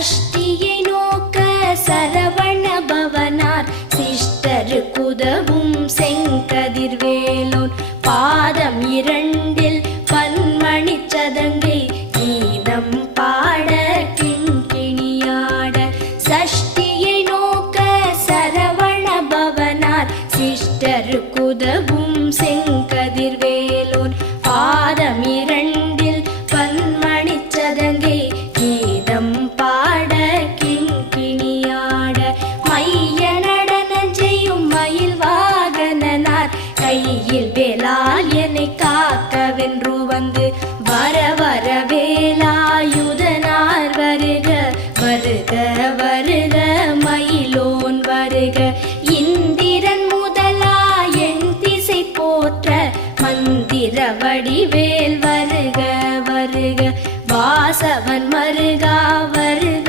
சஷ்டியை நோக்க சரவண பவனார் சிஷ்டருக்குதவும் செங்கதிர்வேலோன் பாதம் இரண்டில் பன்மணி சதங்கை கீதம் பாட கிண்கிணியாட சஷ்டியை நோக்க சரவண பவனார் சிஷ்டருக்குதவும் செங்கதிர்வேலோன் பாதம் இரண்டில் பன்மணி சதங்கை கீதம் பாட கிண்கிணியாட மைய நடனம் செய்யும் மயில் வாகனனார் கையில் வேலால் என்னை காக்கவென்று வந்து வர வர வேலாயுதனார் வருக வருக வருக மயிலோன் வருக இந்திரன் முதலா என் திசை போற்ற மந்திர வடிவேல் வருக வருக வாசவன் மருகா